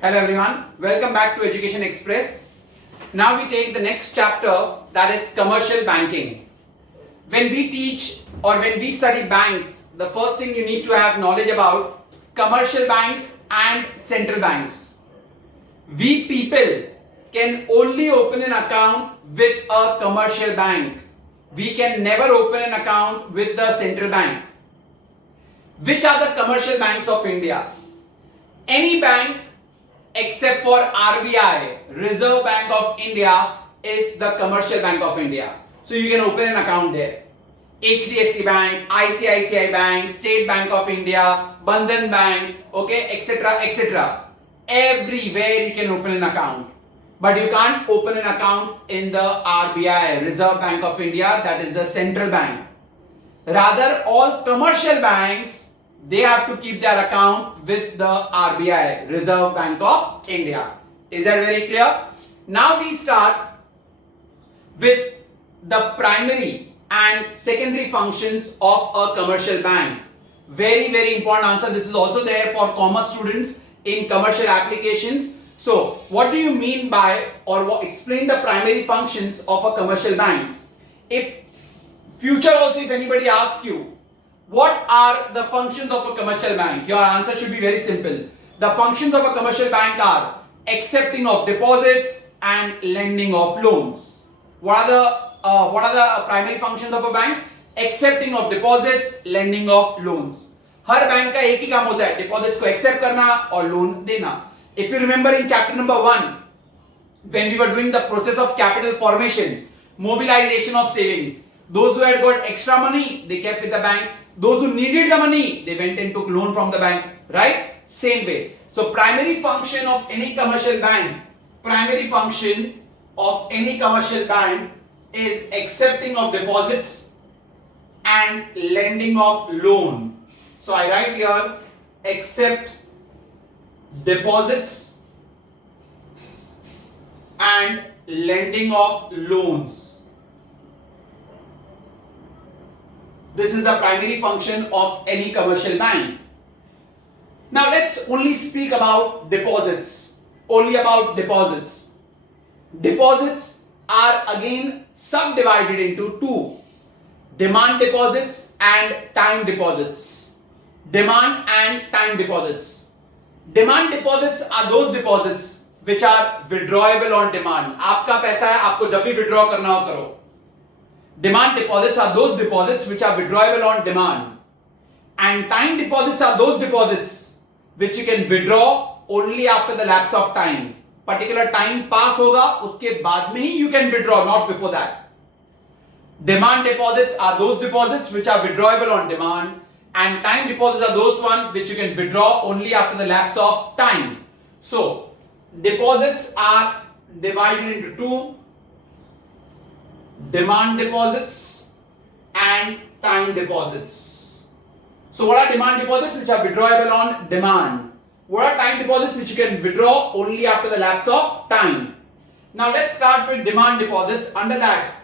Hello everyone, welcome back to Education Express. Now we take the next chapter, that is commercial banking. When we teach or when we study banks, the first thing you need to have knowledge about commercial banks and central banks. We people can only open an account with a commercial bank. We can never open an account with the central bank. Which are the commercial banks of India? Any bank except for RBI, Reserve Bank of India, is the commercial bank of India. So you can open an account there. HDFC Bank, ICICI Bank, State Bank of India, Bandhan Bank, okay, etc., etc. Everywhere you can open an account. But you can't open an account in the RBI, Reserve Bank of India, that is the central bank. Rather, all commercial banks, they have to keep their account with the RBI, Reserve Bank of India. Is that very clear? Now we start with the primary and secondary functions of a commercial bank. Very, very important answer. This is also there for commerce students in commercial applications. So, what do you mean by or explain the primary functions of a commercial bank? If future also, if anybody asks you, what are the functions of a commercial bank? Your answer should be very simple. The functions of a commercial bank are accepting of deposits and lending of loans. What are the primary functions of a bank? Accepting of deposits, lending of loans. Her bank का एक ही काम होता है, deposits को accept करना और loan देना. If you remember in chapter number 1, when we were doing the process of capital formation, mobilization of savings, those who had got extra money, they kept with the bank. Those who needed the money, they went and took loan from the bank, right? Same way. So primary function of any commercial bank, is accepting of deposits and lending of loan. So I write here, accept deposits and lending of loans. This is the primary function of any commercial bank. Now let's only speak about deposits. Only about deposits. Deposits are again subdivided into two. Demand deposits and time deposits. Demand and time deposits. Demand deposits are those deposits which are withdrawable on demand. आपका पैसा है, आपको जब भी withdraw करना हो करो. Demand deposits are those deposits which are withdrawable on demand. And time deposits are those deposits which you can withdraw only after the lapse of time. Particular time pass होगा, उसके बाद में ही you can withdraw, not before that. Demand deposits are those deposits which are withdrawable on demand. And time deposits are those ones which you can withdraw only after the lapse of time. So, deposits are divided into two. Demand deposits and time deposits. So what are demand deposits? Which are withdrawable on demand. What are time deposits? Which you can withdraw only after the lapse of time. Now let's start with demand deposits. Under that,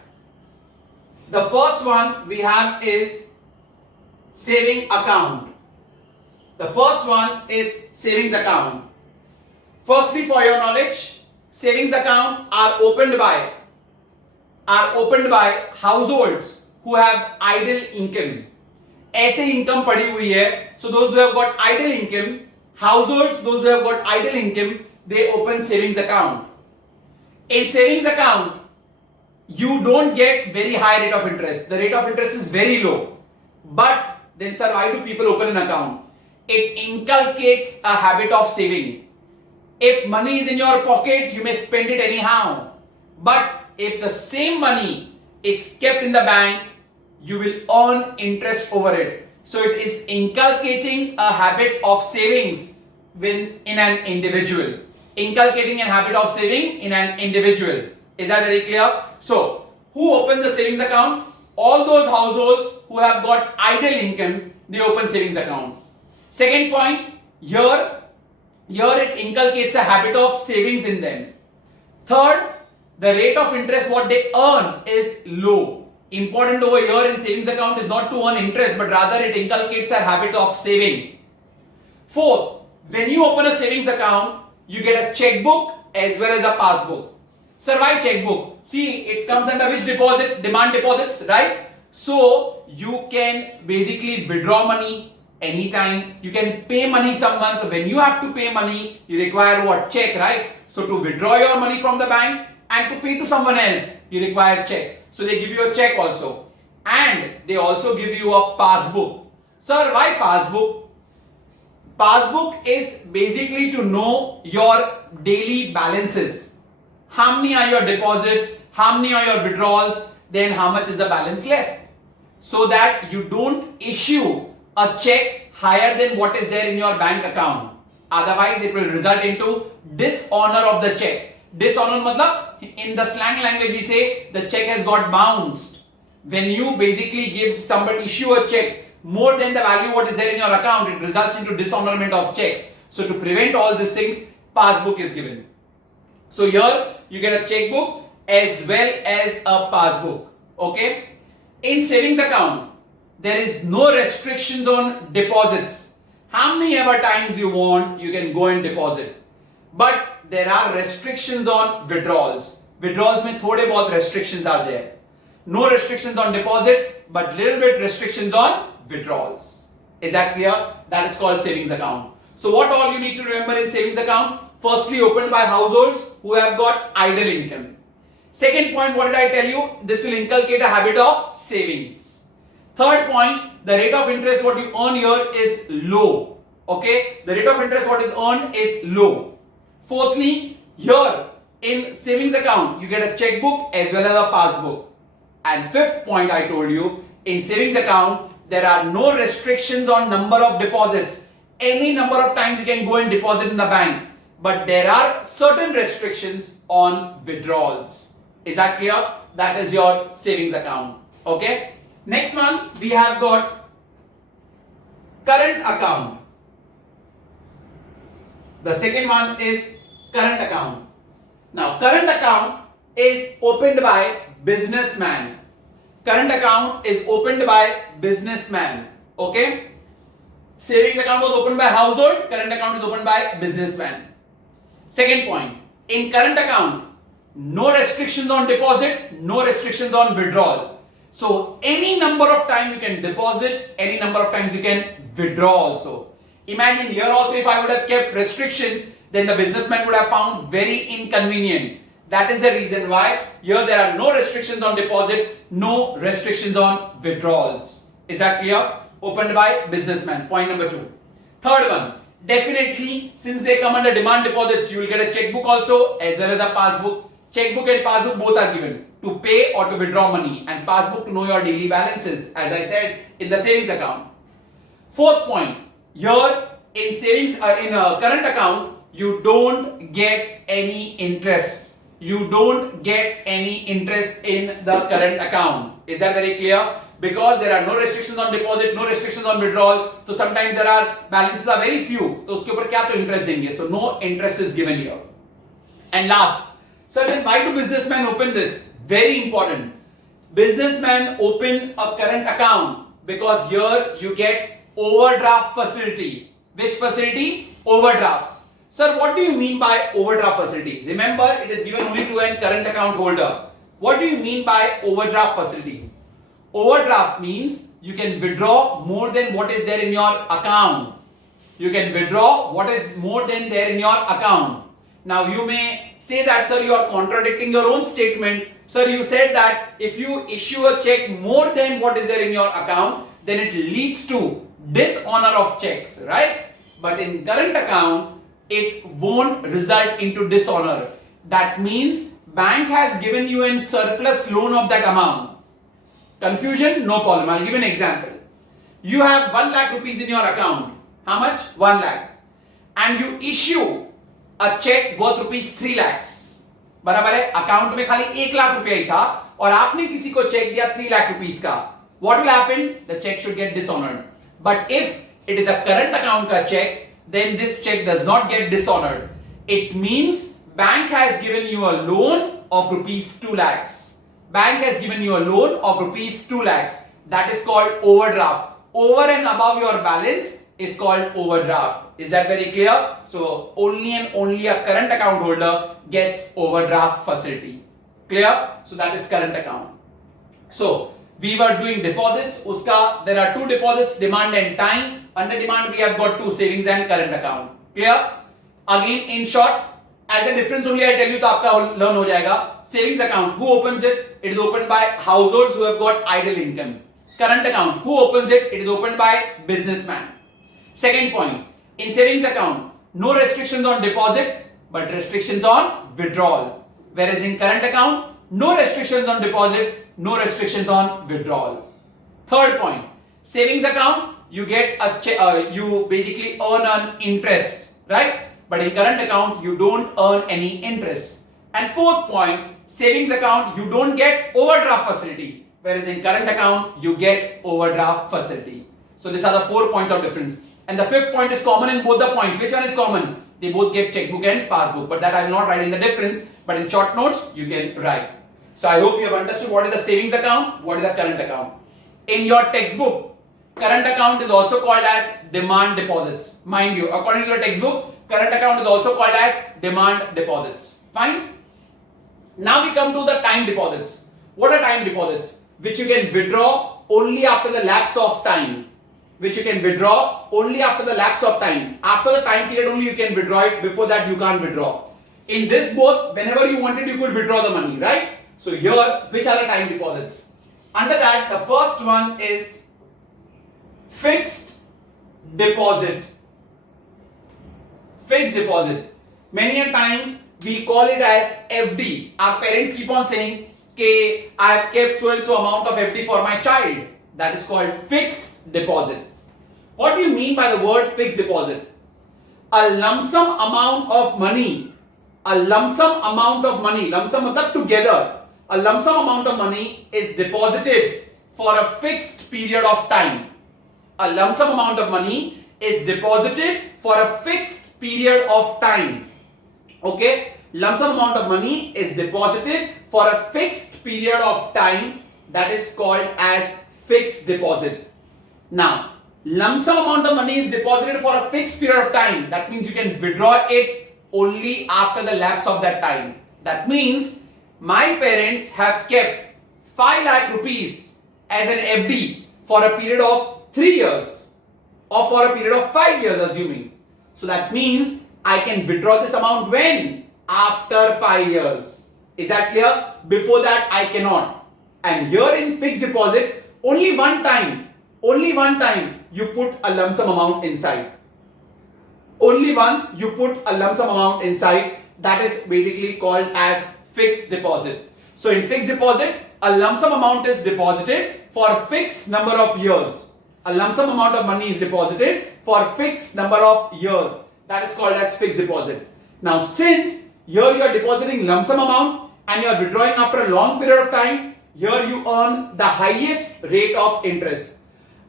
the first one we have is saving account. The first one is savings account. Firstly, for your knowledge, savings account are opened by households who have idle income. ऐसे income पड़ी हुई है. So those who have got idle income, households, those who have got idle income, they open savings account. In savings account, you don't get very high rate of interest. The rate of interest is very low. But then sir, why do people open an account? It inculcates a habit of saving. If money is in your pocket, you may spend it anyhow. But if the same money is kept in the bank, you will earn interest over it. So it is inculcating a habit of savings in an individual. Inculcating a habit of saving in an individual. Is that very clear? So, who opens the savings account? All those households who have got idle income, they open savings account. Second point, here it inculcates a habit of savings in them. Third, the rate of interest what they earn is low. Important over here in savings account is not to earn interest, but rather it inculcates a habit of saving. Fourth, when you open a savings account, you get a checkbook as well as a passbook. Sir, why checkbook? See, it comes under which deposit? Demand deposits, right? So you can basically withdraw money anytime. You can pay money someone. So when you have to pay money, you require what? Check, right? So to withdraw your money from the bank and to pay to someone else, you require check. So they give you a check also. And they also give you a passbook. Sir, why passbook? Passbook is basically to know your daily balances. How many are your deposits? How many are your withdrawals? Then how much is the balance left? So that you don't issue a check higher than what is there in your bank account. Otherwise, it will result into dishonor of the check. Dishonor matlab, in the slang language we say the check has got bounced. When you basically give somebody, issue a check more than the value what is there in your account, it results into dishonorment of checks. So to prevent all these things, passbook is given. So here you get a checkbook as well as a passbook. Okay. In savings account, there is no restrictions on deposits. How many ever times you want, you can go and deposit. But there are restrictions on withdrawals. Withdrawals mein thode bahut restrictions are there. No restrictions on deposit, but little bit restrictions on withdrawals. Is that clear? That is called savings account. So what all you need to remember in savings account? Firstly, opened by households who have got idle income. Second point, what did I tell you? This will inculcate a habit of savings. Third point, the rate of interest what you earn here is low. Okay, the rate of interest what is earned is low. Fourthly, here in savings account, you get a checkbook as well as a passbook. And fifth point I told you, in savings account, there are no restrictions on number of deposits. Any number of times you can go and deposit in the bank. But there are certain restrictions on withdrawals. Is that clear? That is your savings account. Okay. Next one, we have got current account. The second one is current account. Now, current account is opened by businessman. Current account is opened by businessman. Okay. Savings account was opened by household. Current account is opened by businessman. Second point, in current account, no restrictions on deposit, no restrictions on withdrawal. So any number of times you can deposit, any number of times you can withdraw also. Imagine here also if I would have kept restrictions, then the businessman would have found very inconvenient. That is the reason why here there are no restrictions on deposit, no restrictions on withdrawals. Is that clear? Opened by businessman. Point number 2. Third one, definitely since they come under demand deposits, you will get a checkbook also as well as a passbook. Checkbook and passbook both are given to pay or to withdraw money, and passbook to know your daily balances, as I said, in the savings account. Fourth point, here in savings in a current account, you don't get any interest. You don't get any interest in the current account. Is that very clear? Because there are no restrictions on deposit, no restrictions on withdrawal. So sometimes there are balances are very few. So uske upar kya to interest देंगे? So no interest is given here. And last, so then why do businessmen open this? Very important. Businessmen open a current account because here you get overdraft facility. Which facility? Overdraft. Sir, what do you mean by overdraft facility? Remember, it is given only to a current account holder. What do you mean by overdraft facility? Overdraft means you can withdraw more than what is there in your account. You can withdraw what is more than there in your account. Now you may say that, sir, you are contradicting your own statement. Sir, you said that if you issue a check more than what is there in your account, then it leads to dishonor of checks, right? But in current account, it won't result into dishonor. That means bank has given you a surplus loan of that amount. Confusion? No problem. I'll give an example. You have 1 lakh rupees in your account. How much? 1 lakh. And you issue a check worth rupees 3 lakhs. बराबर है? Account में खाली 1 लाख रुपया ही था और आपने किसी को चेक दिया 3 लाख रुपीस का. What will happen? The check should get dishonored. But if it is a current account ka check, then this check does not get dishonored. It means bank has given you a loan of rupees 2 lakhs. Bank has given you a loan of rupees 2 lakhs. That is called overdraft. Over and above your balance is called overdraft. Is that very clear? So only and only a current account holder gets overdraft facility. Clear? So that is current account. So we were doing deposits. There are two deposits, demand and time. Under demand we have got two, savings and current account. Clear? Again, in short, as a difference only I tell you, तो आपका learn हो जाएगा. Savings account, who opens it? It is opened by households who have got idle income. Current account, who opens it? It is opened by businessman. Second point, in savings account, no restrictions on deposit, but restrictions on withdrawal. Whereas in current account, no restrictions on deposit, no restrictions on withdrawal. Third point, savings account, you get you basically earn an interest, right? But in current account, you don't earn any interest. And fourth point, savings account, you don't get overdraft facility. Whereas in current account, you get overdraft facility. So these are the 4 points of difference. And the fifth point is common in both the points. Which one is common? They both get checkbook and passbook. But that I will not write in the difference. But in short notes, you can write. So I hope you have understood what is the savings account, what is the current account. In your textbook, current account is also called as demand deposits. Mind you, according to your textbook, current account is also called as demand deposits. Fine? Now we come to the time deposits. What are time deposits? Which you can withdraw only after the lapse of time. Which you can withdraw only after the lapse of time. After the time period only you can withdraw it. Before that you can't withdraw. In this both, whenever you wanted you could withdraw the money, right? So here, which are the time deposits? Under that, the first one is fixed deposit. Fixed deposit. Many a times we call it as FD. Our parents keep on saying, okay, I have kept so and so amount of FD for my child. That is called fixed deposit. What do you mean by the word fixed deposit? A lump sum amount of money. A lump sum amount of money. Lump sum matlab together. A lump sum amount of money is deposited for a fixed period of time. A lump sum amount of money is deposited for a fixed period of time. Okay? Lump sum amount of money is deposited for a fixed period of time. That is called as fixed deposit. Now, lump sum amount of money is deposited for a fixed period of time. That means you can withdraw it only after the lapse of that time. That means my parents have kept 5 lakh rupees as an FD for a period of 3 years or for a period of 5 years assuming. So that means I can withdraw this amount when? After 5 years. Is that clear? Before that I cannot. And here in fixed deposit, only one time you put a lump sum amount inside. Only once you put a lump sum amount inside. That is basically called as fixed deposit. So in fixed deposit, a lump sum amount is deposited for a fixed number of years. A lump sum amount of money is deposited for a fixed number of years. That is called as fixed deposit. Now since here you are depositing lump sum amount and you are withdrawing after a long period of time, here you earn the highest rate of interest.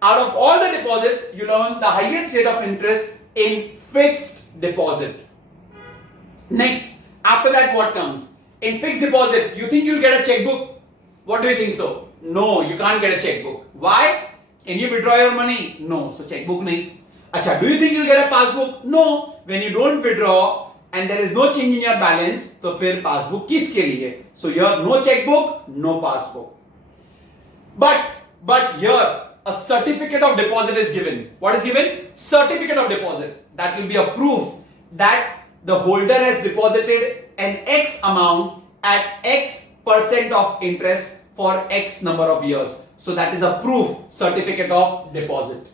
Out of all the deposits, you earn the highest rate of interest in fixed deposit. Next, after that what comes? In fixed deposit, you think you'll get a checkbook? What do you think so? No, you can't get a checkbook. Why? Can you withdraw your money? No, so checkbook nahi. Acha, do you think you'll get a passbook? No, when you don't withdraw and there is no change in your balance, तो फिर passbook किसके लिए? So here no checkbook, no passbook. But here a certificate of deposit is given. What is given? Certificate of deposit. That will be a proof that the holder has deposited an X amount at X% of interest for X number of years. So that is a proof, certificate of deposit.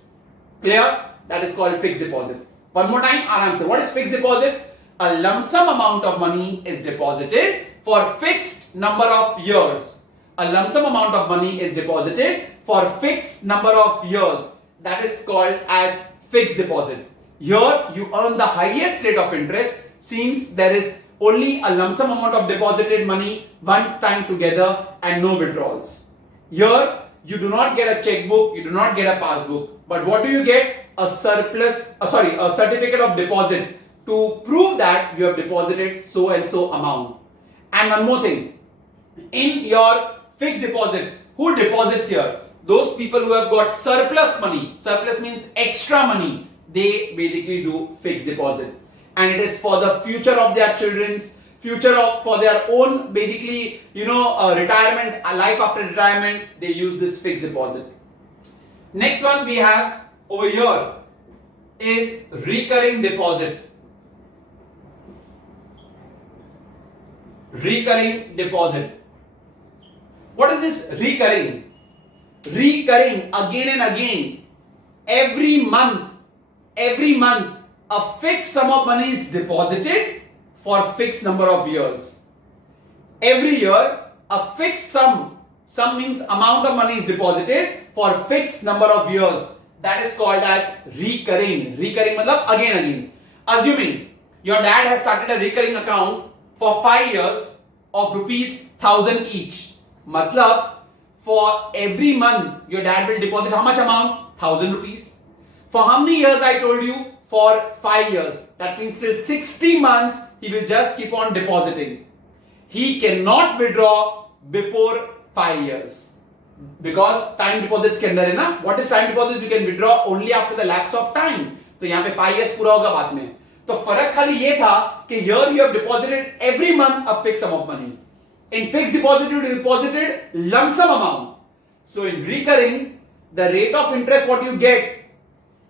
Clear? That is called fixed deposit. One more time, our answer. What is fixed deposit? A lump sum amount of money is deposited for fixed number of years. A lump sum amount of money is deposited for fixed number of years. That is called as fixed deposit. Here you earn the highest rate of interest since there is only a lump sum amount of deposited money one time together and no withdrawals. Here you do not get a checkbook, you do not get a passbook. But what do you get? A certificate of deposit to prove that you have deposited so and so amount. And one more thing, in your fixed deposit, who deposits here? Those people who have got surplus money. Surplus means extra money. they basically do fixed deposit. And it is for the future of their children's, for their own basically, retirement, life after retirement, they use this fixed deposit. Next one we have over here is recurring deposit. Recurring deposit. What is this recurring? Recurring again and again. Every month, a fixed sum of money is deposited for fixed number of years. Every year, a fixed sum means amount of money is deposited for fixed number of years. That is called as recurring. Recurring matlab again. Assuming your dad has started a recurring account for 5 years of ₹1,000 each. Matlab, for every month, your dad will deposit how much amount? 1,000 rupees. For how many years I told you? For 5 years. That means till 60 months, he will just keep on depositing. He cannot withdraw before 5 years. Because time deposits के अंदर है ना. What is time deposit? You can withdraw only after the lapse of time. तो यहाँ पे 5 years पूरा होगा बाद में. तो फर्क खाली ये था कि here you have deposited every month a fixed sum of money. In fixed deposit you deposited lump sum amount. So in recurring, the rate of interest what you get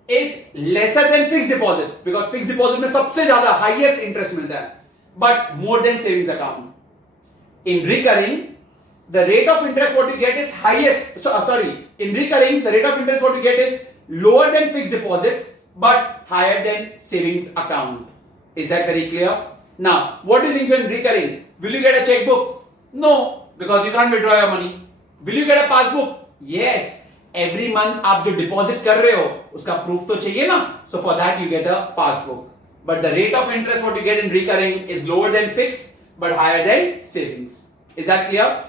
is lesser than fixed deposit, because fixed deposit में सबसे ज्यादा highest interest मिलता है, but more than savings account. In recurring, the rate of interest what you get is in recurring, the rate of interest what you get is lower than fixed deposit, but higher than savings account. Is that very clear? Now, what do you think in recurring? Will you get a checkbook? No, because you can't withdraw your money. Will you get a passbook? Yes. Every month आप जो deposit कर रहे हो उसका proof तो चाहिए ना. So for that you get a passbook. But the rate of interest what you get in recurring is lower than fixed but higher than savings. Is that clear?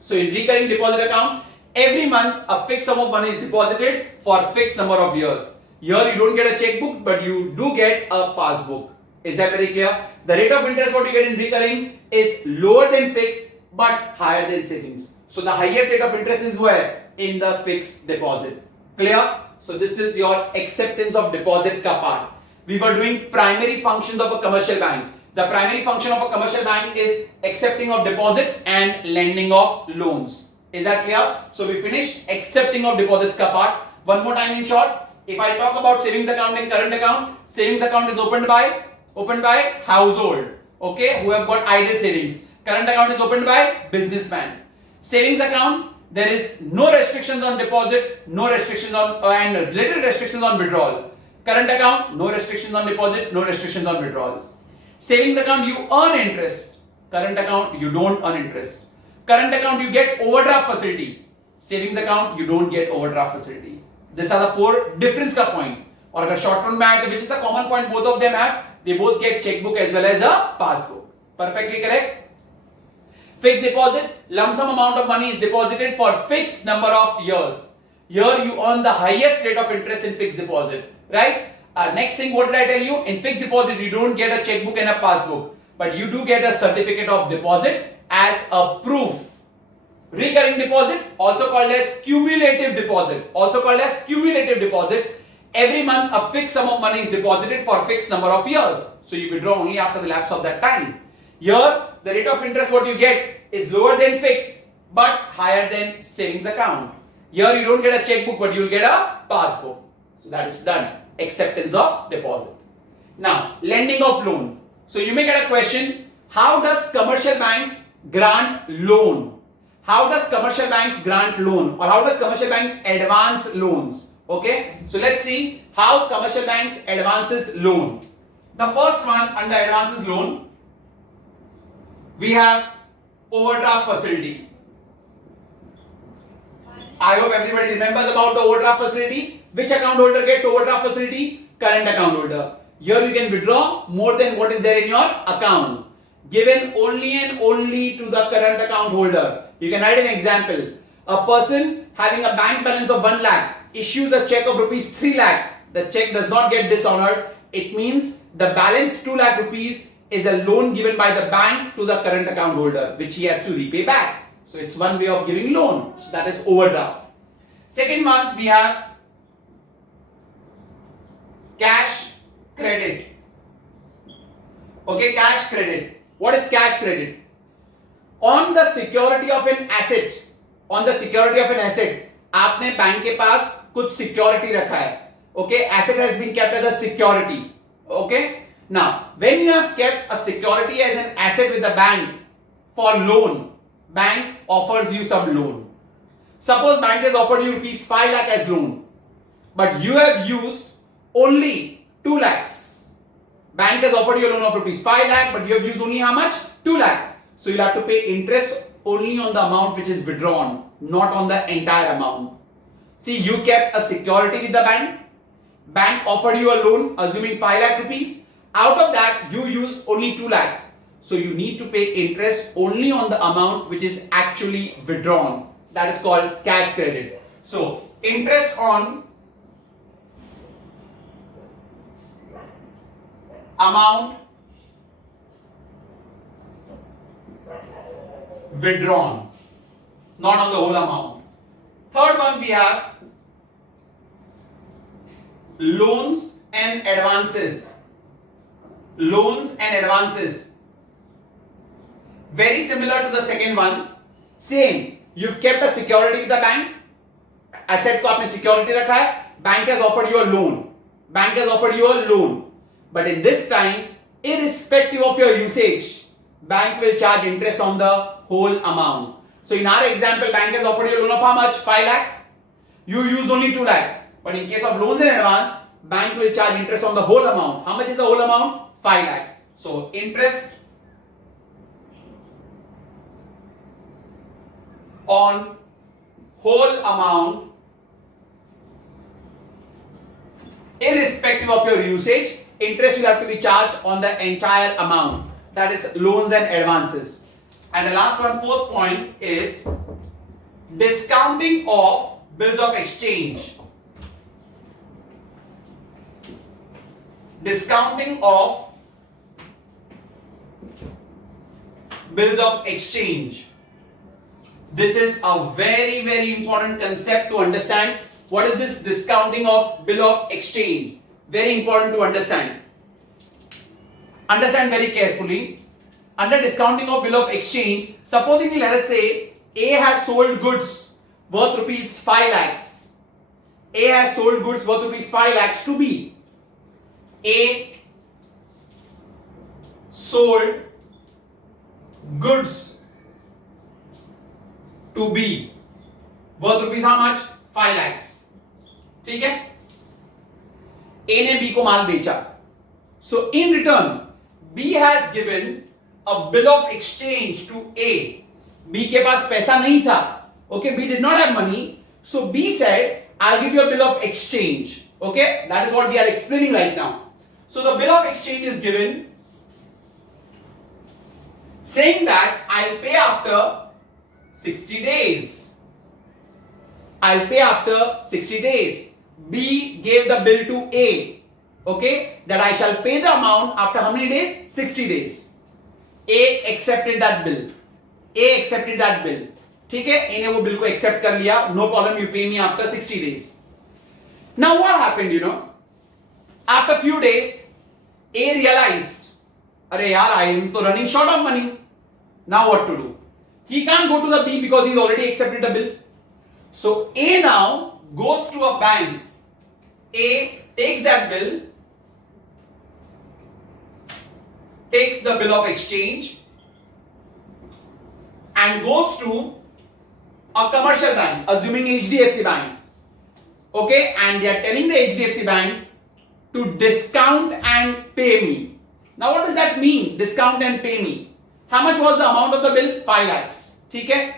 So in recurring deposit account, every month a fixed sum of money is deposited for a fixed number of years. Here you don't get a checkbook but you do get a passbook. Is that very clear? The rate of interest what you get in recurring is lower than fixed but higher than savings. So the highest rate of interest is where? In the fixed deposit. Clear? So this is your acceptance of deposit ka part. We were doing primary functions of a commercial bank. The primary function of a commercial bank is accepting of deposits and lending of loans. Is that clear? So we finished accepting of deposits ka part. One more time in short. If I talk about savings account and current account, savings account is opened by household, okay, who have got idle savings. Current account is opened by businessman. Savings account, there is no restrictions on deposit, no restrictions on and little restrictions on withdrawal. Current account, no restrictions on deposit, no restrictions on withdrawal. Savings account, you earn interest. Current account, you don't earn interest. Current account, you get overdraft facility. Savings account, you don't get overdraft facility. These are the four difference ka point. Or अगर short term bank, which is the common point both of them have, they both get checkbook as well as a passbook. Perfectly correct. Fixed deposit, lump sum amount of money is deposited for fixed number of years. Here you earn the highest rate of interest in fixed deposit, right? Next thing, what did I tell you? In fixed deposit, you don't get a checkbook and a passbook, but you do get a certificate of deposit as a proof. Recurring deposit, also called as cumulative deposit, every month a fixed sum of money is deposited for a fixed number of years. So you withdraw only after the lapse of that time. Here, the rate of interest what you get is lower than fixed but higher than savings account. Here you don't get a checkbook but you will get a passbook. So that is done. Acceptance of deposit. Now, lending of loan. So you may get a question, how does commercial banks grant loan? How does commercial banks grant loan? Or how does commercial bank advance loans? Okay, so let's see how commercial banks advances loan. The first one under advances loan, we have overdraft facility. I hope everybody remembers about the overdraft facility. Which account holder gets overdraft facility? Current account holder. Here you can withdraw more than what is there in your account. Given only and only to the current account holder. You can write an example. A person having a bank balance of 1 lakh issues a check of rupees 3 lakh. The check does not get dishonored. It means the balance 2 lakh rupees is a loan given by the bank to the current account holder, which he has to repay back. So it's one way of giving loan. So that is overdraft. Second one, we have cash credit. Okay, cash credit. What is cash credit? On the security of an asset, on the security of an asset, आपने bank के पास कुछ security रखा है. Okay, asset has been kept as a security. Okay, now when you have kept a security as an asset with the bank for loan, bank offers you some loan. Suppose bank has offered you rupees 5 lakh as loan, but you have used only 2 lakhs. Bank has offered you a loan of rupees 5 lakh, but you have used only how much? 2 lakh. So you'll have to pay interest only on the amount which is withdrawn, not on the entire amount. See, you kept a security with the bank. Bank offered you a loan assuming 5 lakh rupees. Out of that, you used only 2 lakh. So you need to pay interest only on the amount which is actually withdrawn. That is called cash credit. So interest on amount withdrawn, not on the whole amount. Third one we have loans and advances. Loans and advances. Very similar to the second one. Same. You've kept a security with the bank. Asset को आपने security रखा है. Bank has offered you a loan. Bank has offered you a loan. But in this time, irrespective of your usage, bank will charge interest on the whole amount. So in our example, bank has offered you a loan of how much? 5 lakh. You use only 2 lakh. But in case of loans in advance, bank will charge interest on the whole amount. How much is the whole amount? 5 lakh. So interest on whole amount, irrespective of your usage, interest will have to be charged on the entire amount. That is loans and advances. And the last one, fourth point, is discounting of bills of exchange. Discounting of bills of exchange. This is a very, very important concept to understand. What is this discounting of bill of exchange? Very important to understand. Understand very carefully. Under discounting of bill of exchange, supposing let us say A has sold goods worth rupees 5 lakhs. A has sold goods worth rupees 5 lakhs to B. A sold goods to B worth rupees how much? 5 lakhs. ठीक है? A ने B को माल बेचा. So in return, B has given a bill of exchange to A. B के पास पैसा नहीं था. Okay, B did not have money. So B said, I'll give you a bill of exchange. Okay, that is what we are explaining right now. So the bill of exchange is given saying that I'll pay after 60 days. I'll pay after 60 days. B gave the bill to A. Okay, that I shall pay the amount after how many days? 60 days. A accepted that bill. A accepted that bill. ठीक है, A ने वो bill को accept कर लिया. No problem, you pay me after 60 days. Now what happened, you know? After few days, A realized, अरे यार, I am तो running short of money. Now what to do? He can't go to the B because he's already accepted the bill. So A now goes to a bank. A takes that bill, takes the bill of exchange, and goes to a commercial bank, assuming HDFC Bank. Okay, and they are telling the HDFC Bank to discount and pay me. Now what does that mean? Discount and pay me. How much was the amount of the bill? 5 lakhs. ठीक है?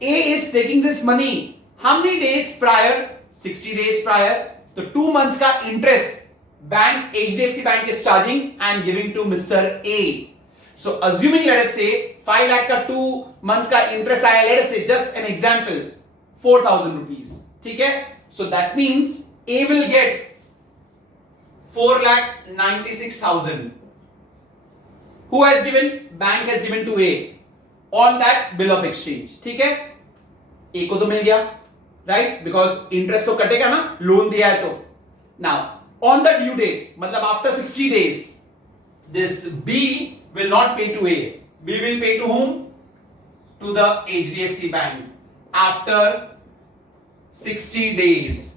A is taking this money. How many days prior? 60 days prior. So 2 months का interest bank, HDFC Bank is charging and giving to Mr. A. So assuming let us say 5 lakh का 2 months का interest आया, let us say just an example 4,000 rupees. ठीक है? So that means A will get 4,96,000. Who has given? Bank has given to A on that bill of exchange. ठीक है? A को तो मिल गया, right? Because interest तो कटेगा ना, loan दिया है तो. Now On the due date, matlab after 60 days, this B will not pay to A. B will pay to whom? To the HDFC Bank after 60 days.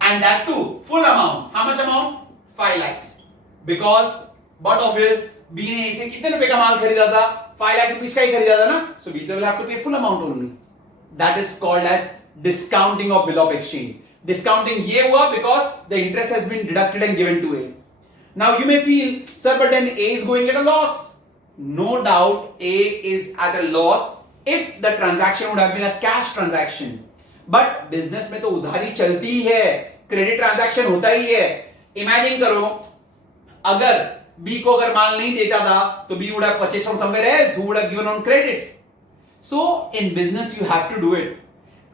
And that too, full amount. How much amount? 5 lakhs. Because, but obvious, B ने इसे कितने रुपए का माल खरीदा था? 5 lakh rupees का ही खरीदा था ना? So B will have to pay full amount only. That is called as discounting of bill of exchange. Discounting ये हुआ because the interest has been deducted and given to A. Now you may feel, sir, but then A is going at a loss. No doubt A is at a loss if the transaction would have been a cash transaction. But business में तो उधारी चलती ही है, credit transaction होता ही है. Imagine करो, अगर B को अगर माल नहीं देता था तो B would have purchased from somewhere else who would have given on credit. So in business you have to do it.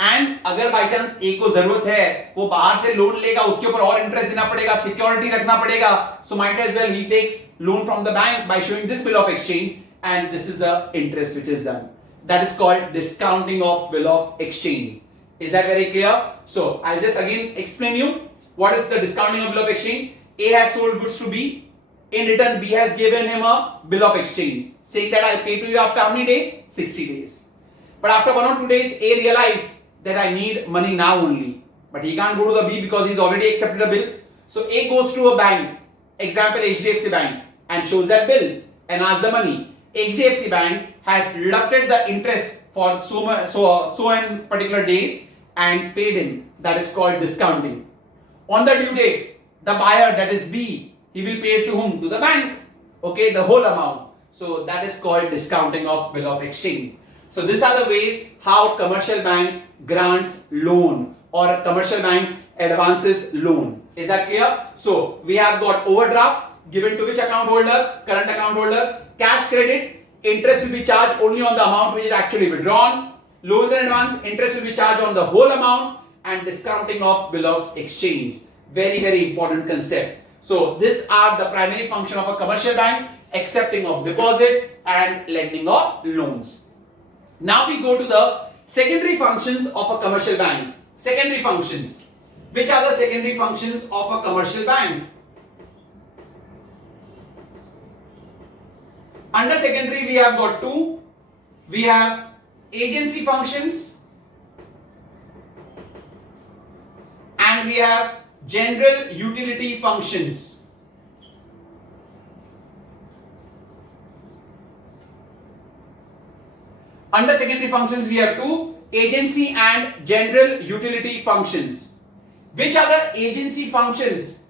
And अगर बाई चांस ए को जरूरत है, वो बाहर से लोन लेगा, उसके ऊपर और इंटरेस्ट देना पड़ेगा, सिक्योरिटी रखना पड़ेगा. So might as well he takes loan from the bank by showing this bill of exchange and this is the interest which is done. That is called discounting of bill of exchange. Is that very clear? So I'll just again explain you what is the discounting of bill of exchange. A has sold goods to B. In return, B has given him a bill of exchange, saying that I'll pay to you after how many days? 60 days. But after 1 or 2 days, A realized that I need money now only. But he can't go to the B because he's already accepted a bill. So A goes to a bank, example HDFC Bank, and shows that bill and asks the money. HDFC Bank has deducted the interest for so and particular days and paid him. That is called discounting. On the due date, the buyer, that is B, he will pay to whom? To the bank. Okay, the whole amount. So that is called discounting of bill of exchange. So these are the ways how commercial bank grants loan or commercial bank advances loan. Is that clear? So we have got overdraft given to which account holder? Current account holder. Cash credit, interest will be charged only on the amount which is actually withdrawn. Loans and advance, interest will be charged on the whole amount, and discounting of bill of exchange. Very, very important concept. So these are the primary function of a commercial bank: accepting of deposit and lending of loans. Now we go to the secondary functions of a commercial bank. Secondary functions. Which are the secondary functions of a commercial bank? Under secondary we have got two. We have agency functions and we have general utility functions. Under secondary functions we have two, agency and general utility functions. Which are the agency functions?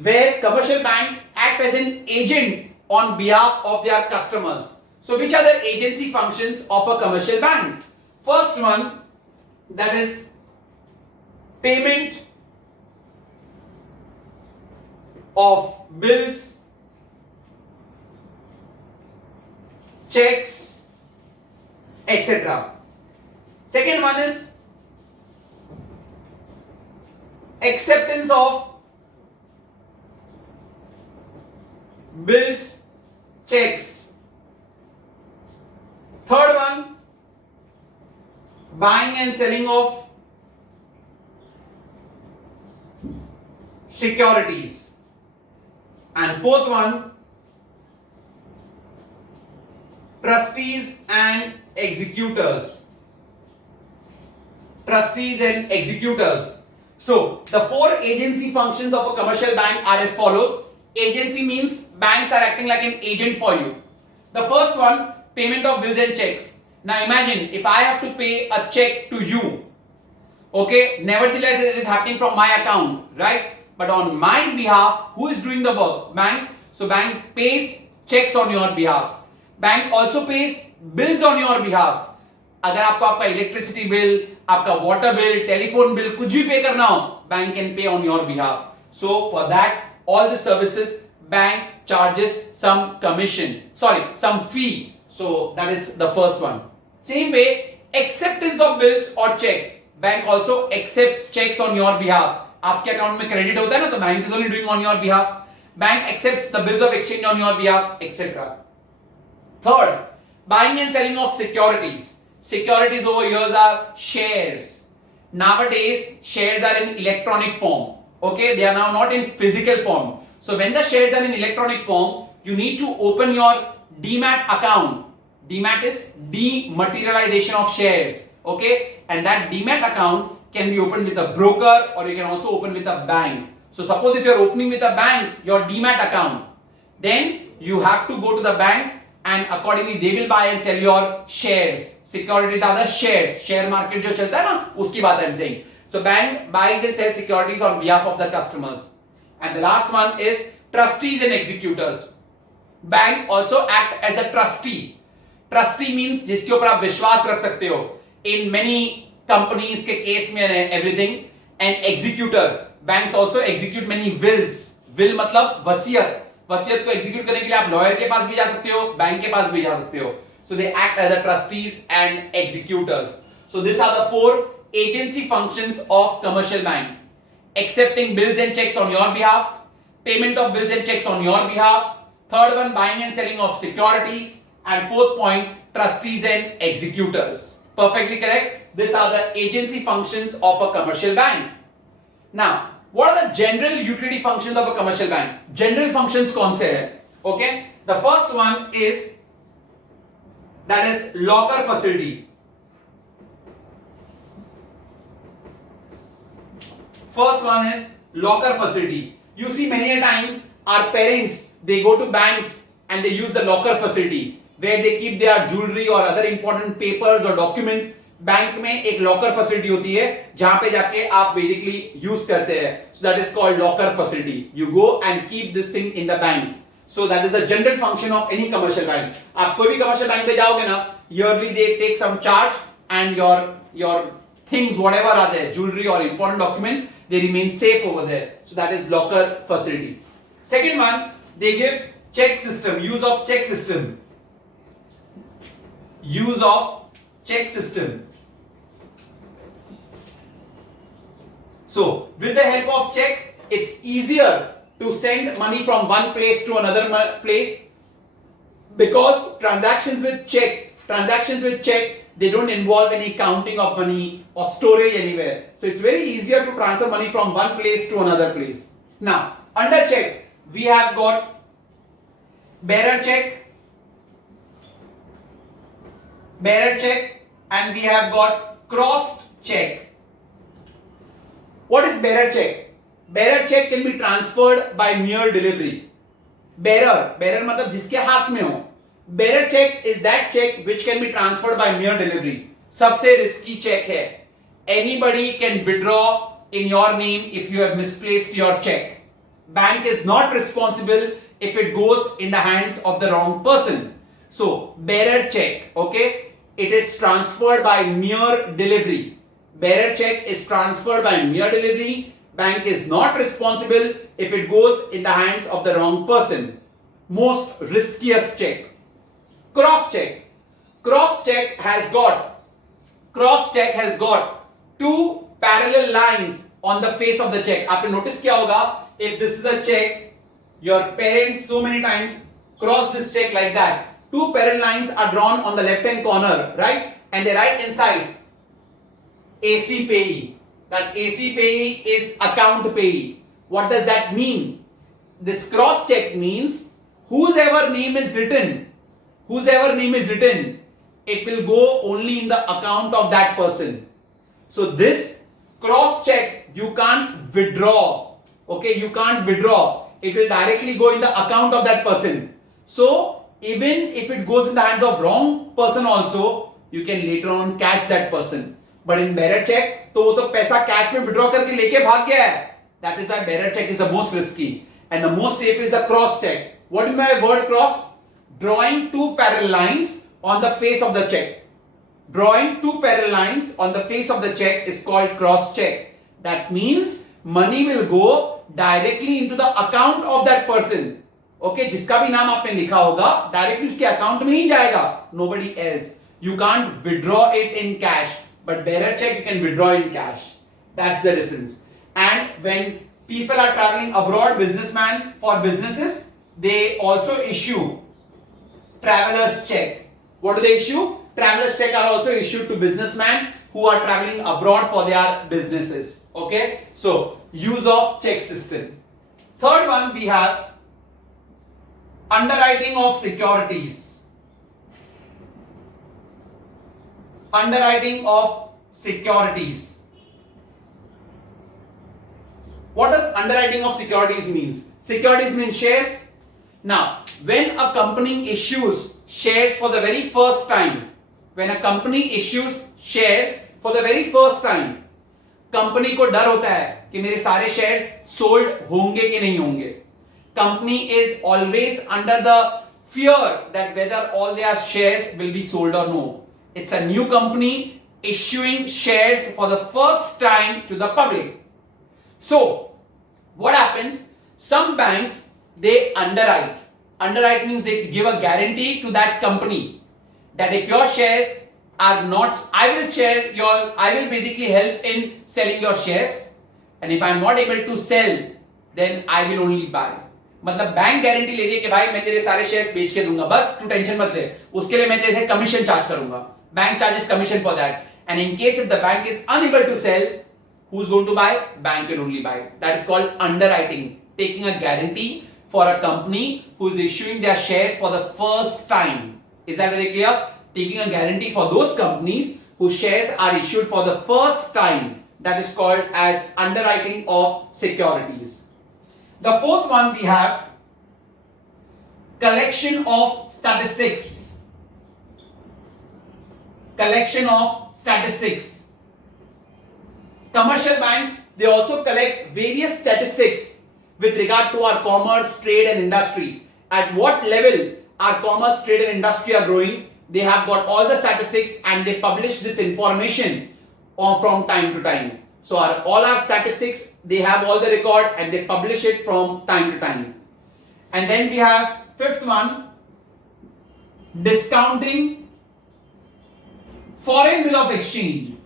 Where commercial bank act as an agent on behalf of their customers. So which are the agency functions of a commercial bank? First one, that is payment of bills, checks, etc. Second one is acceptance of bills, checks. Third one, buying and selling of securities. And fourth one, trustees and executors. Trustees and executors. So the four agency functions of a commercial bank are as follows. Agency means banks are acting like an agent for you. The first one, payment of bills and checks. Now imagine if I have to pay a check to you. Okay, nevertheless it is happening from my account, right? But on my behalf, who is doing the work? Bank. So bank pays checks on your behalf. Bank also pays bills on your behalf. अगर आपको आपका electricity bill, आपका water bill, telephone bill कुछ भी पे करना हो, bank can pay on your behalf. So for that all the services, bank charges some commission, some fee. So that is the first one. Same way, acceptance of bills or check. Bank also accepts checks on your behalf. आपके account में credit होता है ना, तो bank is only doing on your behalf. Bank accepts the bills of exchange on your behalf, etc. Third, buying and selling of securities. Securities over here are shares. Nowadays, shares are in electronic form. Okay, they are now not in physical form. So when the shares are in electronic form, you need to open your demat account. Demat is dematerialization of shares. Okay, and that demat account can be opened with a broker, or you can also open with a bank. So suppose if you are opening with a bank your demat account, then you have to go to the bank and accordingly they will buy and sell your shares. Securities are the shares. Share market जो चलता है ना, उसकी बात I'm saying. So bank buys and sells securities on behalf of the customers. And the last one is trustees and executors. Bank also act as a trustee. Trustee means जिसके ऊपर आप विश्वास रख सकते हो. In many companies के case में everything. And executor, banks also execute many wills. Will मतलब वसीयत. वसीयत को एग्जीक्यूट करने के लिए आप लॉयर के पास भी जा सकते हो, बैंक के पास भी जा सकते हो. So they act as the trustees and executors. So these are the 4 agency functions of commercial bank: accepting bills and checks on your behalf, payment of bills and checks on your behalf, third one buying and selling of securities, and fourth point trustees and executors. Perfectly correct. These are the agency functions of a commercial bank. Now, what are the general utility functions of a commercial bank? General functions कौन से हैं? Okay, the first one is that is locker facility. First one is locker facility. You see many a times our parents, they go to banks and they use the locker facility where they keep their jewelry or other important papers or documents. Bank में एक locker facility होती है जहां पे जाके आप basically use करते हैं. So that is called locker facility. You go and keep this thing in the bank. So that is the general function of any commercial bank. आप कोई भी कमर्शियल बैंक पे जाओगे ना, yearly they take some charge and your things whatever are there, jewelry or important documents, they remain safe over there. So that is locker facility. Second one, they give check system, use of check system. Use of check system. So with the help of check, it's easier to send money from one place to another place, because transactions with check, they don't involve any counting of money or storage anywhere. So it's very easier to transfer money from one place to another place. Now, under check, we have got bearer check, and we have got crossed check. What is bearer check? Bearer check can be transferred by mere delivery. Bearer मतलब जिसके हाथ में हो. Bearer check is that check which can be transferred by mere delivery. सबसे risky check है. Anybody can withdraw in your name if you have misplaced your check. Bank is not responsible if it goes in the hands of the wrong person. So bearer check, okay, it is transferred by mere delivery. Bearer check is transferred by mere delivery. Bank is not responsible if it goes in the hands of the wrong person. Most riskiest check. Cross check. Cross check has got 2 parallel lines on the face of the check. आपने notice किया होगा, if this is a check, your parents so many times cross this check like that. 2 parallel lines are drawn on the left hand corner, right? And they write inside AC payee. That AC payee is account payee. What does that mean? This cross check means whose ever name is written, it will go only in the account of that person. So this cross check you can't withdraw. Okay, you can't withdraw. It will directly go in the account of that person. So even if it goes in the hands of wrong person also, you can later on cash that person. But in bearer check, तो वो तो पैसा cash में withdraw करके लेके भाग गया है. That is why bearer check is the most risky, and the most safe is a cross check. What do you mean by word cross? Drawing 2 parallel lines on the face of the check. Drawing 2 parallel lines on the face of the check is called cross check. That means money will go directly into the account of that person. Okay, जिसका भी नाम आपने लिखा होगा, directly उसके account में ही जाएगा. Nobody else. You can't withdraw it in cash. But bearer check you can withdraw in cash. That's the difference. And when people are traveling abroad, businessmen for businesses, they also issue traveler's check. What do they issue? Traveler's check are also issued to businessmen who are traveling abroad for their businesses. Okay, so use of check system. Third one, we have underwriting of securities. Underwriting of securities. What does underwriting of securities means? Securities mean shares. Now, when a company issues shares for the very first time, company को डर होता है कि मेरे सारे shares sold होंगे कि नहीं होंगे. Company is always under the fear that whether all their shares will be sold or no. It's a new company issuing shares for the first time to the public. So, what happens? Some banks, they underwrite. Underwrite means they give a guarantee to that company that if your shares are not, I will basically help in selling your shares, and if I am not able to sell, then I will only buy. मतलब bank guarantee ले रही है कि भाई मैं तेरे सारे shares बेच के दूंगा, बस तू टेंशन मत ले, उसके लिए मैं तेरे से कमीशन चार्ज करूंगा. Bank charges commission for that, and in case if the bank is unable to sell, who's going to buy? Bank will only buy. That is called underwriting, taking a guarantee for a company who is issuing their shares for the first time. Is that very clear? Taking a guarantee for those companies whose shares are issued for the first time. That is called as underwriting of securities. The fourth one we have collection of statistics. Collection of statistics. Commercial banks, they also collect various statistics with regard to our commerce, trade and industry. At what level our commerce, trade and industry are growing, they have got all the statistics and they publish this information from time to time. So all our statistics, they have all the record and they publish it from time to time. And then we have fifth one, discounting foreign bill of exchange.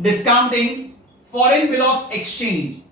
Discounting foreign bill of exchange.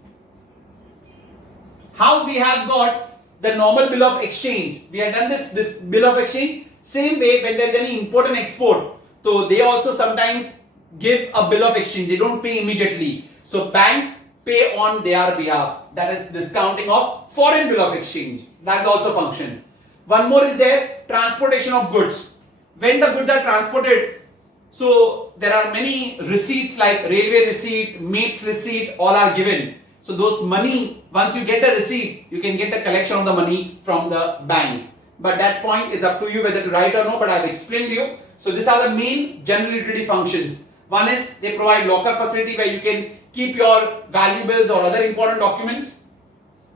How we have got the normal bill of exchange? We have done this bill of exchange. Same way, when there is any import and export, so they also sometimes give a bill of exchange. They don't pay immediately. So banks pay on their behalf. That is discounting of foreign bill of exchange. That also function. One more is there, transportation of goods. When the goods are transported, so there are many receipts like railway receipt, mates receipt, all are given. So those money, once you get the receipt, you can get the collection of the money from the bank. But that point is up to you whether to write or no, but I have explained to you. So these are the main general utility functions. One is they provide locker facility where you can keep your valuables or other important documents.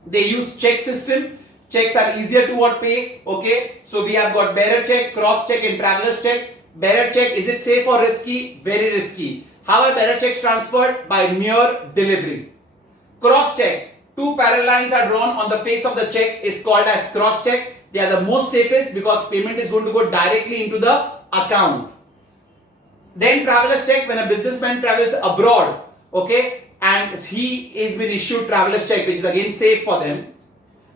They use check system. Checks are easier to pay. Okay. So we have got bearer check, cross check and traveler's check. Bearer check, is it safe or risky? Very risky. How are bearer checks transferred? By mere delivery. Cross check. Two parallel lines are drawn on the face of the check is called as cross check. They are the most safest because payment is going to go directly into the account. Then traveler's check, when a businessman travels abroad, okay, and he is been issued traveler's check, which is again safe for them.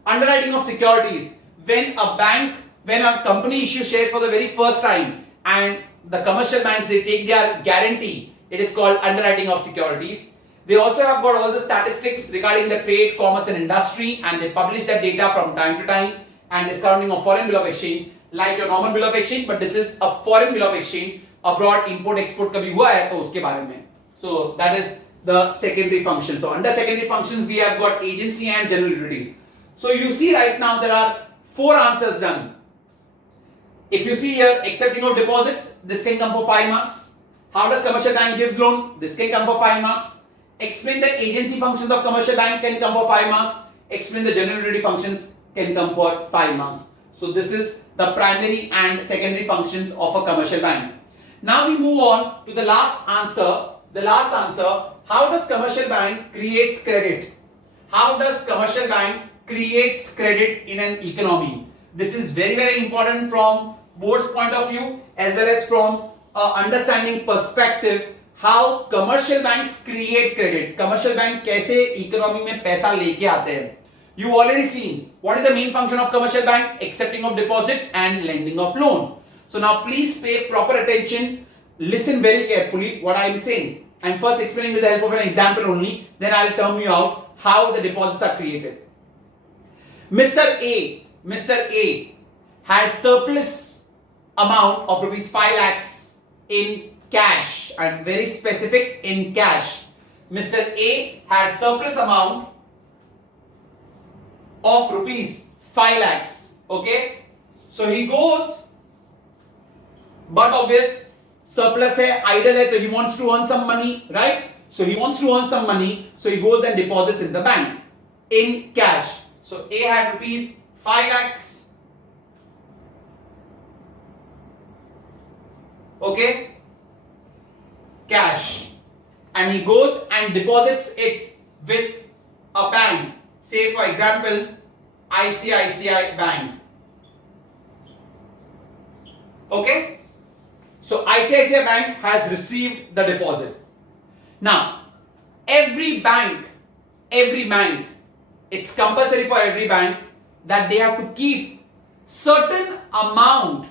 Underwriting of securities, when a company issues shares for the very first time and the commercial banks, they take their guarantee, it is called underwriting of securities. They also have got all the statistics regarding the trade, commerce and industry, and they publish that data from time to time. And discounting of foreign bill of exchange, like your normal bill of exchange, but this is a foreign bill of exchange. Abroad import export कभी हुआ है तो उसके बारे में. So that is the secondary function. So under secondary functions we have got agency and general utility. So you see right now there are 4 answers done. If you see here, accepting of deposits, this can come for 5 marks. How does commercial bank gives loan? This can come for 5 marks. Explain the agency functions of commercial bank, can come for 5 marks. Explain the general utility functions, can come for 5 marks. So this is the primary and secondary functions of a commercial bank. Now we move on to the last answer. The last answer, how does commercial bank creates credit? How does commercial bank creates credit in an economy? This is very, very important from board's point of view as well as from understanding perspective. How commercial banks create credit? Commercial bank कैसे economy में पैसा लेके आते हैं? You already seen what is the main function of commercial bank? Accepting of deposit and lending of loan. So now please pay proper attention. Listen very carefully what I am saying. I'm first explaining with the help of an example only, then I'll term you out how the deposits are created. Mr. A had surplus amount of rupees 5 lakhs in cash. I'm very specific, in cash. Mr. A had surplus amount of rupees 5 lakhs. Okay, so he goes, but obvious surplus hai, idle hai, so he wants to earn some money, right? So he wants to earn some money, so he goes and deposits in the bank in cash. So A had rupees 5 lakhs. Okay, cash, and he goes and deposits it with a bank, say for example ICICI Bank. Okay, so ICICI Bank has received the deposit. Now every bank, it's compulsory for every bank that they have to keep certain amount,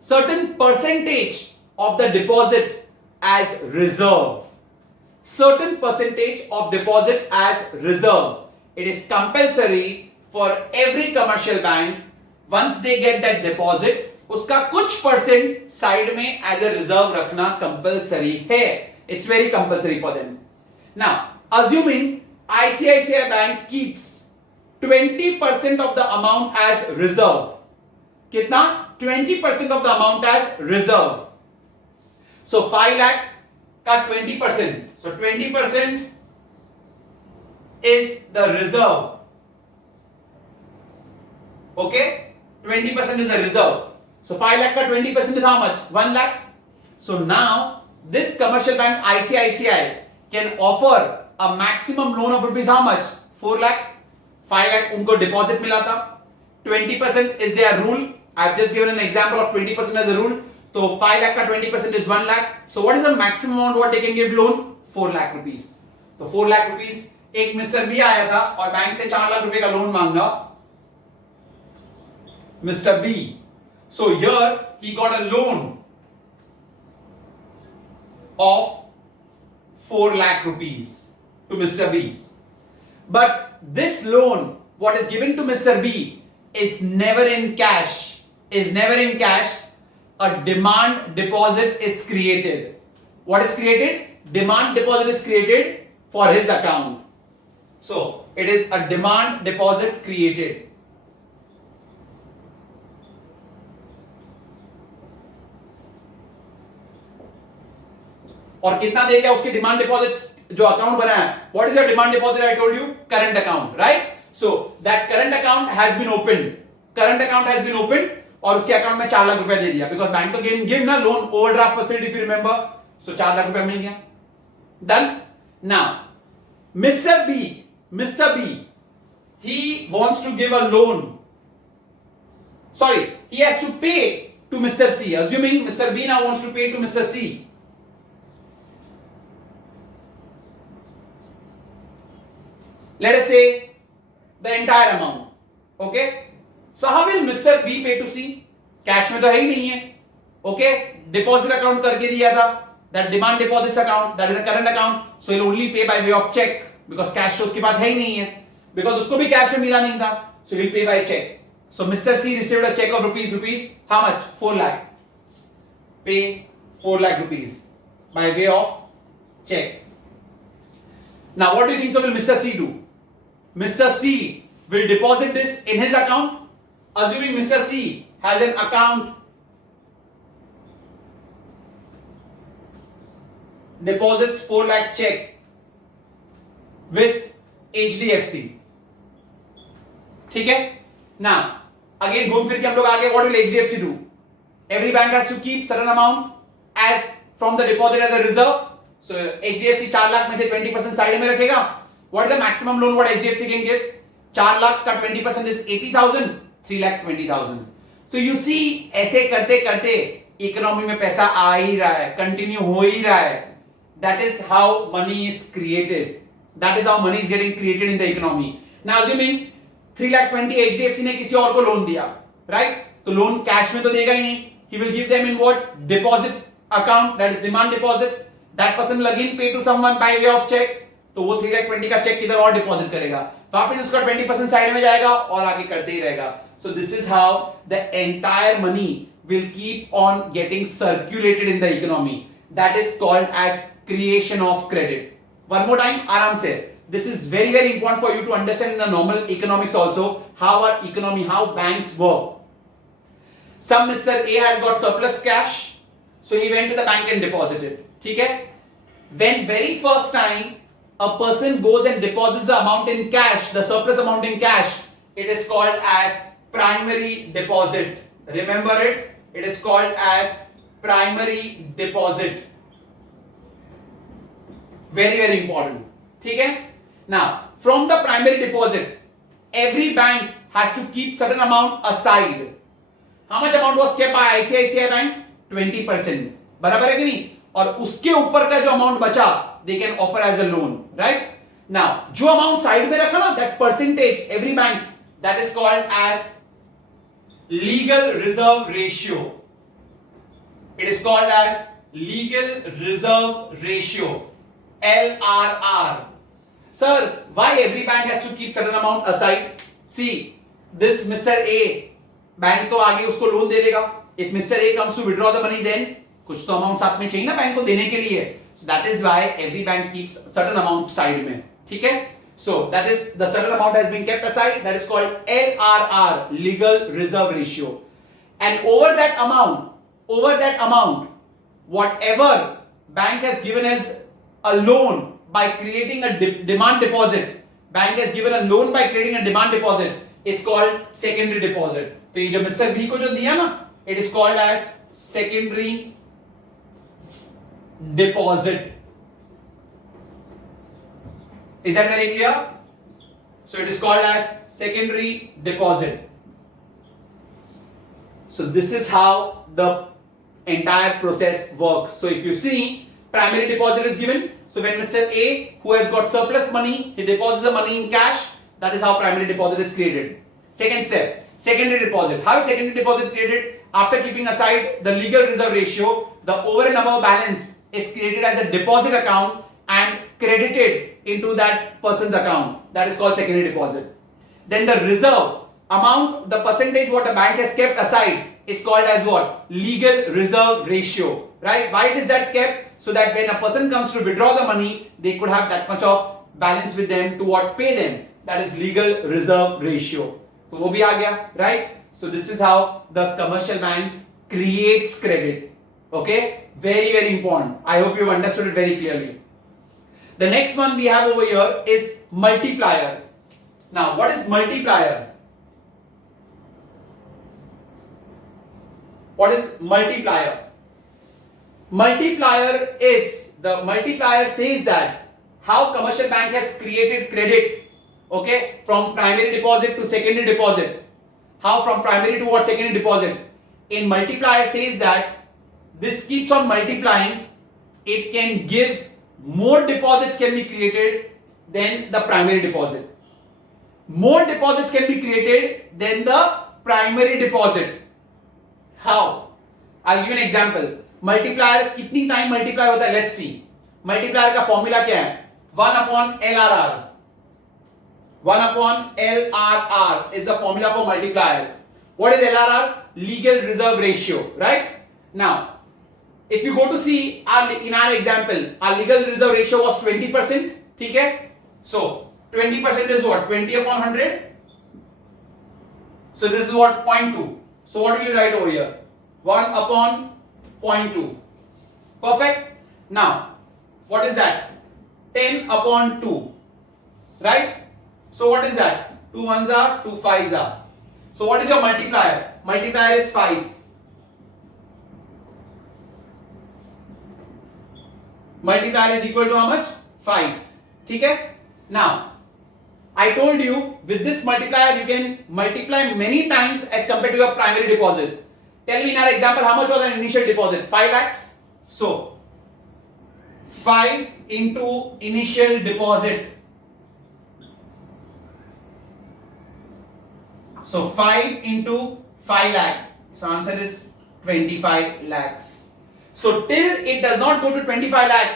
certain percentage of the deposit as reserve. Certain percentage of deposit as reserve. It is compulsory for every commercial bank, once they get that deposit, उसका कुछ percent side में as a reserve रखना compulsory है. It's very compulsory for them. Now assuming ICICI Bank keeps 20% of the amount as reserve. कितना? 20% of the amount as reserve. So 5 lakh का 20%. So 20% is the reserve. Okay? 20% is the reserve. So 5 lakh ka 20% is how much? 1 lakh. So now this commercial bank ICICI can offer a maximum loan of rupees how much? 4 lakh. 5 lakh उनको deposit मिला था. 20% is their rule. I've just given an example of 20% as a rule. So 5 lakh का 20% is 1 lakh. So what is the maximum amount what they can give loan? 4 lakh rupees. तो 4 lakh rupees एक mister B आया था और bank से 4 लाख रुपए का loan मांगा. Mr. B. So here he got a loan of 4 lakh rupees to Mr. B. But this loan, what is given to Mr. B, is never in cash. Is never in cash. A demand deposit is created. What is created? Demand deposit is created for his account. So it is a demand deposit created. और कितना दे दिया उसके demand deposit जो account बना है. What is your demand deposit? I told you current account, right? So that current account has been open. Current account has been open और उसके account में 4 लाख रुपए दे दिया बिकॉज बैंक तो गिव ना loan overdraft facility, if you remember. So 4 lakh रुपए मिल गया. Done. Now mister B he wants to give a loan. Sorry, he has to pay to Mr. C. Assuming Mr. B now wants to pay to Mr. C. Let us say the entire amount. Okay? So how will Mr. B pay to C? Cash में तो है ही नहीं है. Okay? Deposit account करके दिया था. That demand deposits account, that is a current account. So he'll only pay by way of check because cash तो उसके पास है ही नहीं है. Because उसको भी कैश में मिला नहीं था. So he'll pay by check. So Mr. C received a check of rupees. How much? 4 lakh. Pay 4 lakh rupees by way of check. Now what do you think so will Mr. C do? Mr. C will deposit this in his account. Assuming Mr. C has an account, deposits 4 lakh check with HDFC. ठीक है? Now again घूम फिर के हम लोग आगे, what will HDFC do? Every bank has to keep certain amount as from the deposit as a reserve. So HDFC 4 lakh में से 20% साइड में रखेगा. What is the maximum loan what HDFC can give? 4 lakh का 20% is 80,000, 3 lakh 20,000. So you see, ऐसे करते करते economy में पैसा आ ही रहा है, कंटिन्यू हो ही रहा है. That is how money is created. That is how money is getting created in the economy. Now assuming 3 lakh 20 HDFC ने किसी और को लोन दिया, right? तो लोन कैश में तो देगा ही नहीं. He will give them in what? Deposit account, that is demand deposit. That person log in pay to someone by way of cheque, तो वो 3,20,000 का चेक किधर और डिपॉजिट करेगा, वापस उसका 20% साइड में जाएगा और आगे करते ही रहेगा. So this is how the entire money will keep on getting circulated in the economy. That is called as creation of credit. One more time, आराम से. This is very very important for you to understand in the normal economics also how our economy, how banks work. Some Mr. A had got surplus cash, so he went to the bank and deposited. ठीक है? When very first time a person goes and deposits the amount in cash, the surplus amount in cash, it is called as primary deposit. Remember it? It is called as primary deposit. Very very important. ठीक है? Now, from the primary deposit, every bank has to keep certain amount aside. How much amount was kept by ICICI Bank? 20%. बराबर है कि नहीं? और उसके ऊपर का जो अमाउंट बचा, they can offer as a loan, right? Now, जो अमाउंट साइड में रखा ना, that percentage, every bank, that is called as legal reserve ratio. It is called as legal reserve ratio, LRR. Sir, why every bank has to keep certain amount aside? See, this Mr. A, bank तो आगे उसको loan दे देगा. If Mr. A comes to withdraw the money, then कुछ तो amount साथ में चाहिए ना बैंक को देने के लिए. So that is why every bank keeps certain amount side में. ठीक है? So that is the certain amount has been kept aside. That is called LRR, legal reserve ratio. And over that amount, whatever bank has given as a loan. By creating a demand deposit, bank has given a loan by creating a demand deposit, is called secondary deposit. तो ये जो mister B को जो दिया ना, it is called as secondary deposit. Is that very clear? So it is called as secondary deposit. So this is how the entire process works. So if you see, primary deposit is given. So when Mr. A, who has got surplus money, he deposits the money in cash. That is how primary deposit is created. Second step, secondary deposit. How is secondary deposit created? After keeping aside the legal reserve ratio, the over and above balance is created as a deposit account and credited into that person's account. That is called secondary deposit. Then the reserve amount, the percentage what the bank has kept aside is called as what? Legal reserve ratio. Right? Why is that kept? So that when a person comes to withdraw the money, they could have that much of balance with them to what pay them. That is legal reserve ratio. So वो भी आ गया, right? So this is how the commercial bank creates credit. Okay? Very very important. I hope you've understood it very clearly. The next one we have over here is multiplier. Now, what is multiplier? What is multiplier? Multiplier says that how commercial bank has created credit, okay, from primary deposit to secondary deposit. How from primary to what secondary deposit? In multiplier says that this keeps on multiplying. It can give more deposits can be created than the primary deposit. More deposits can be created than the primary deposit. How? I'll give you an example. Multiplier कितनी time multiply होता है, let's see. Multiplier का formula क्या है? 1/LRR. 1/LRR is the formula for multiplier. What is LRR? Legal reserve ratio, right? Now, if you go to see in our example, our legal reserve ratio was 20%. ठीक है? So 20% is what? 20/100. So this is what? 0.2. So what will you write over here? 1/0.2. Perfect. Now, what is that? 10/2. Right? So what is that? 2 ones are, 2 5s are. So what is your multiplier? Multiplier is 5. Multiplier is equal to how much? 5. ठीक है? Now, I told you with this multiplier you can multiply many times as compared to your primary deposit. Tell me in our example how much was an initial deposit? 5 lakhs. So 5 into initial deposit. So 5 into 5 lakh. So answer is 25 lakhs. So till it does not go to 25 lakh,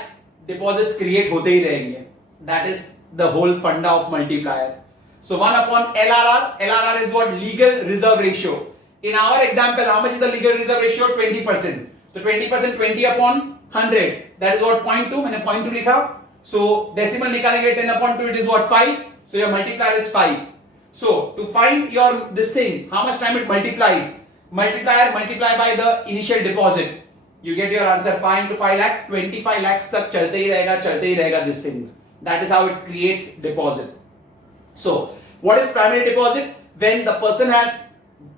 deposits create होते ही रहेंगे. That is the whole funda of multiplier. So 1 upon LRR. LRR is what? Legal reserve ratio. In our example, how much is the legal reserve ratio? 20%. So 20%, 20 upon 100. That is what? 0.2. मैंने 0.2 लिखा. So decimal निकालेंगे 10 upon 2. It is what? 5. So your multiplier is 5. So to find your this thing, how much time it multiplies? Multiply by the initial deposit. You get your answer. 5 into 5 lakh. 25 lakhs तक चलते ही रहेगा this things. That is how it creates deposit. So what is primary deposit? When the person has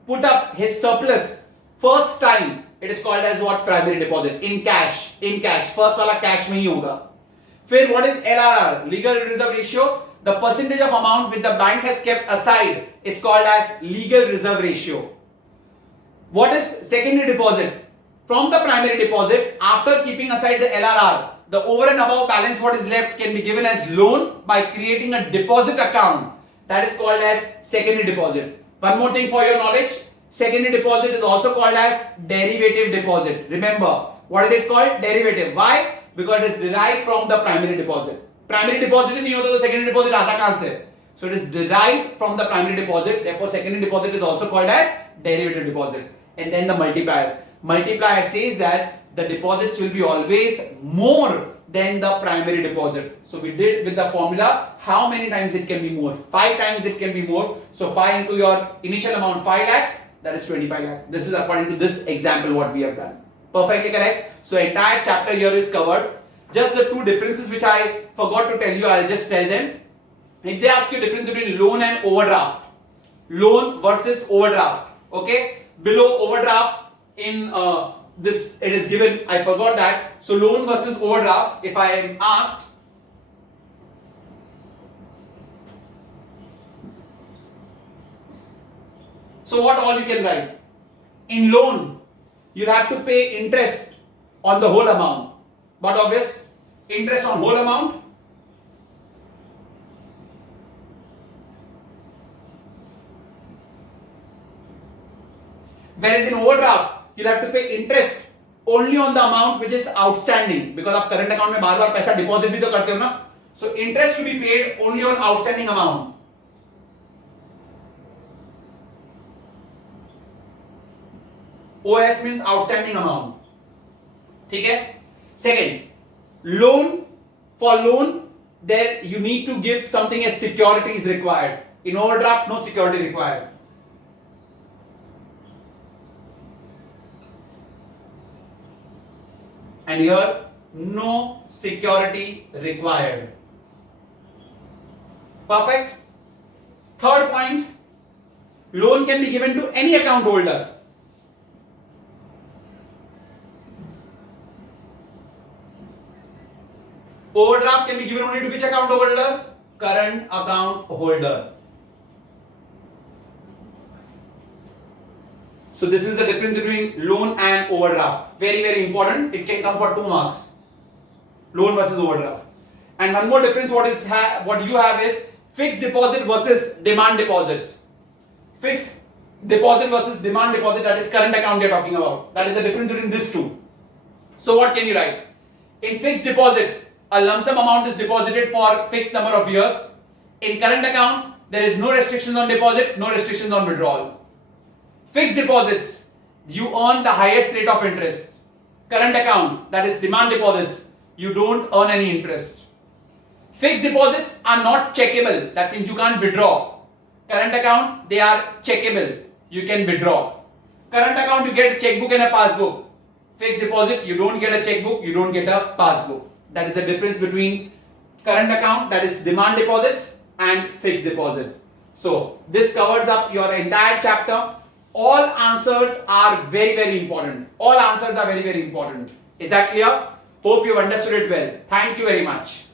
put up his surplus first time, it is called as what? Primary deposit. In cash. First वाला cash में ही होगा. फिर what is LRR? Legal reserve ratio. The percentage of amount which the bank has kept aside is called as legal reserve ratio. What is secondary deposit? From the primary deposit, after keeping aside the LRR, the over and above balance what is left can be given as loan by creating a deposit account. That is called as secondary deposit. One more thing for your knowledge. Secondary deposit is also called as derivative deposit. Remember, what is it called? Derivative. Why? Because it is derived from the primary deposit. Primary deposit नहीं होता तो secondary deposit आता कहाँ से? So it is derived from the primary deposit. Therefore, secondary deposit is also called as derivative deposit. And then the multiplier. Multiplier says that the deposits will be always more than the primary deposit. So we did with the formula how many times it can be more. 5 times it can be more. So 5 into your initial amount 5 lakhs, that is 25 lakhs. This is according to this example what we have done. Perfectly correct. So entire chapter here is covered. Just the two differences which I forgot to tell you, I'll just tell them. If they ask you difference between loan and overdraft, loan versus overdraft, okay? Below overdraft in this it is given, I forgot that. So loan versus overdraft, if I am asked, so what all you can write? In loan, you have to pay interest on the whole amount. But obvious, interest on whole amount. Whereas in overdraft, you'll have to pay interest only on the amount which is outstanding. Because आप current account में बार-बार पैसा deposit भी तो करते हो ना. So interest to be paid only on outstanding amount. OS means outstanding amount. ठीक है? Second, loan. For loan, there you need to give something as security is required. In overdraft, no security required. And here, no security required. Perfect. Third point, loan can be given to any account holder. Overdraft can be given only to which account holder? Current account holder. So this is the difference between loan and overdraft. Very, very important. It can come for 2 marks. Loan versus overdraft. And one more difference what you have is fixed deposit versus demand deposits. Fixed deposit versus demand deposit, that is current account they are talking about. That is the difference between these two. So what can you write? In fixed deposit, a lump sum amount is deposited for fixed number of years. In current account, there is no restrictions on deposit, no restrictions on withdrawal. Fixed deposits, you earn the highest rate of interest. Current account, that is demand deposits, you don't earn any interest. Fixed deposits are not checkable, that means you can't withdraw. Current account, they are checkable, you can withdraw. Current account, you get a checkbook and a passbook. Fixed deposit, you don't get a checkbook, you don't get a passbook. That is the difference between current account, that is demand deposits, and fixed deposit. So this covers up your entire chapter. All answers are very, very important. All answers are very, very important. Is that clear? Hope you understood it well. Thank you very much.